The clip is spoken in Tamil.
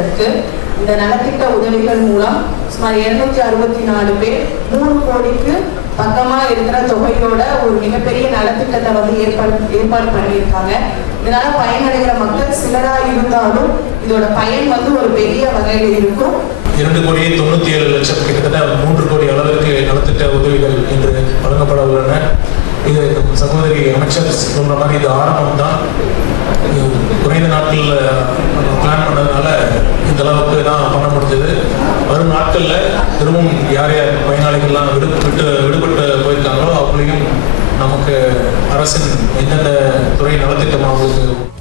நலத்திட்டத்திற்கு இந்த நலத்திட்ட உதவிகள் மூலம் சுமார் 264 பேர் 3 கோடிக்கு பக்கமா இருக்கிற தொகையோட ஒரு மிகப்பெரிய நலத்திட்டத்தை ஏற்பாடு பண்ணியிருக்காங்க. இதனால பயனடைகிற மக்கள் சிலரா இருந்தாலும் இதோட பயன் ஒரு பெரிய வகையில் இருக்கும். 2,97,00,000 கிட்டத்தட்ட 3 கோடி அளவிற்கு நலத்திட்ட உதவிகள் இன்று வழங்கப்பட உள்ளன. இது சகோதரி அமைச்சர் சொல்ற மாதிரி இது ஆரம்பம் தான். குறைந்த நாட்களில் பிளான் பண்ணதுனால இந்த அளவுக்கு தான் பண்ண முடிஞ்சது. வரும் நாட்களில் திரும்பவும் யார் யார் பயனாளிகள்லாம் விடுபட்டு போயிருக்காங்களோ அவங்களையும் நமக்கு அரசின் எந்தெந்த துறை நலத்திட்டம் அவங்களுக்கு